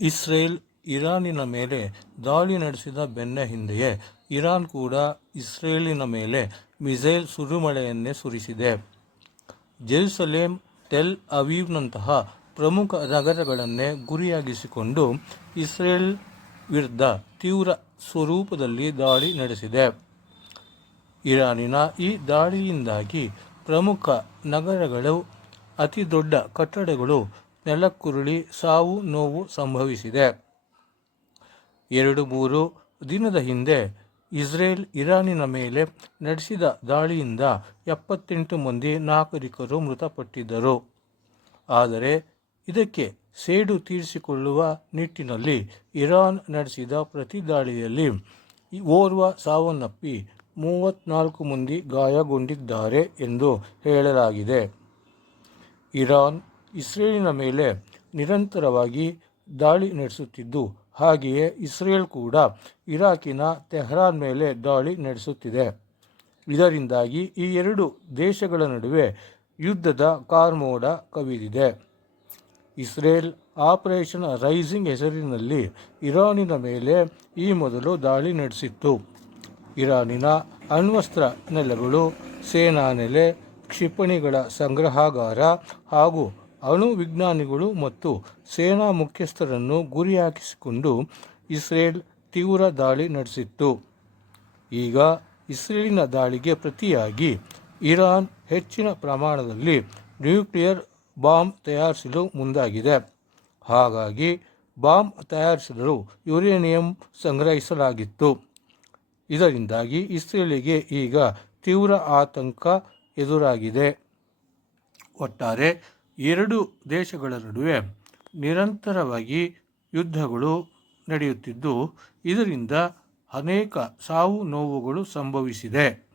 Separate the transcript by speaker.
Speaker 1: Israel ಇರಾನಿನ ಮೇಲೆ ದಾಳಿ ನಡೆಸಿದ ಬೆನ್ನ ಹಿಂದೆಯೇ ಇರಾನ್ ಕೂಡ ಇಸ್ರೇಲಿನ ಮೇಲೆ ಮಿಸೈಲ್ ಸುರಿಮಳೆಯನ್ನೇ ಸುರಿಸಿದೆ. ಜೆರುಸಲೇಮ್ ಟೆಲ್ ಅವೀವ್ನಂತಹ ಪ್ರಮುಖ ನಗರಗಳನ್ನೇ ಗುರಿಯಾಗಿಸಿಕೊಂಡು ಇಸ್ರೇಲ್ ವಿರುದ್ಧ ತೀವ್ರ ಸ್ವರೂಪದಲ್ಲಿ ದಾಳಿ ನಡೆಸಿದೆ. ಇರಾನಿನ ಈ ದಾಳಿಯಿಂದಾಗಿ ಪ್ರಮುಖ ನಗರಗಳು ಅತಿ ದೊಡ್ಡ ಕಟ್ಟಡಗಳು ನೆಲಕ್ಕುರುಳಿ ಸಾವು ನೋವು ಸಂಭವಿಸಿದೆ. ಎರಡು ಮೂರು ದಿನದ ಹಿಂದೆ ಇಸ್ರೇಲ್ ಇರಾನಿನ ಮೇಲೆ ನಡೆಸಿದ ದಾಳಿಯಿಂದ ಎಪ್ಪತ್ತೆಂಟು ಮಂದಿ ನಾಗರಿಕರು ಮೃತಪಟ್ಟಿದ್ದರು. ಆದರೆ ಇದಕ್ಕೆ ಸೇಡು ತೀರಿಸಿಕೊಳ್ಳುವ ನಿಟ್ಟಿನಲ್ಲಿ ಇರಾನ್ ನಡೆಸಿದ ಪ್ರತಿ ದಾಳಿಯಲ್ಲಿ ಓರ್ವ ಸಾವನ್ನಪ್ಪಿ ಮೂವತ್ತ್ನಾಲ್ಕು ಮಂದಿ ಗಾಯಗೊಂಡಿದ್ದಾರೆ ಎಂದು ಹೇಳಲಾಗಿದೆ. ಇರಾನ್ ಇಸ್ರೇಲಿನ ಮೇಲೆ ನಿರಂತರವಾಗಿ ದಾಳಿ ನಡೆಸುತ್ತಿದ್ದು, ಹಾಗೆಯೇ ಇಸ್ರೇಲ್ ಕೂಡ ಇರಾಕಿನ ತೆಹ್ರಾನ್ ಮೇಲೆ ದಾಳಿ ನಡೆಸುತ್ತಿದೆ. ಇದರಿಂದಾಗಿ ಈ ಎರಡು ದೇಶಗಳ ನಡುವೆ ಯುದ್ಧದ ಕಾರ್ಮೋಡ ಕವಿದಿದೆ. ಇಸ್ರೇಲ್ ಆಪರೇಷನ್ ರೈಸಿಂಗ್ ಹೆಸರಿನಲ್ಲಿ ಇರಾನಿನ ಮೇಲೆ ಈ ಮೊದಲು ದಾಳಿ ನಡೆಸಿತ್ತು. ಇರಾನಿನ ಅಣ್ವಸ್ತ್ರ ನೆಲೆಗಳು, ಸೇನಾ ನೆಲೆ, ಕ್ಷಿಪಣಿಗಳ ಸಂಗ್ರಹಾಗಾರ ಹಾಗೂ ಅಣು ವಿಜ್ಞಾನಿಗಳು ಮತ್ತು ಸೇನಾ ಮುಖ್ಯಸ್ಥರನ್ನು ಗುರಿಯಾಗಿಸಿಕೊಂಡು ಇಸ್ರೇಲ್ ತೀವ್ರ ದಾಳಿ ನಡೆಸಿತ್ತು. ಈಗ ಇಸ್ರೇಲಿನ ದಾಳಿಗೆ ಪ್ರತಿಯಾಗಿ ಇರಾನ್ ಹೆಚ್ಚಿನ ಪ್ರಮಾಣದಲ್ಲಿ ನ್ಯೂಕ್ಲಿಯರ್ ಬಾಂಬ್ ತಯಾರಿಸಲು ಮುಂದಾಗಿದೆ. ಹಾಗಾಗಿ ಬಾಂಬ್ ತಯಾರಿಸಲು ಯುರೇನಿಯಂ ಸಂಗ್ರಹಿಸಲಾಗಿತ್ತು. ಇದರಿಂದಾಗಿ ಇಸ್ರೇಲಿಗೆ ಈಗ ತೀವ್ರ ಆತಂಕ ಎದುರಾಗಿದೆ. ಒಟ್ಟಾರೆ ಎರಡು ದೇಶಗಳ ನಡುವೆ ನಿರಂತರವಾಗಿ ಯುದ್ಧಗಳು ನಡೆಯುತ್ತಿದ್ದು ಇದರಿಂದ ಅನೇಕ ಸಾವು ನೋವುಗಳು ಸಂಭವಿಸಿದೆ.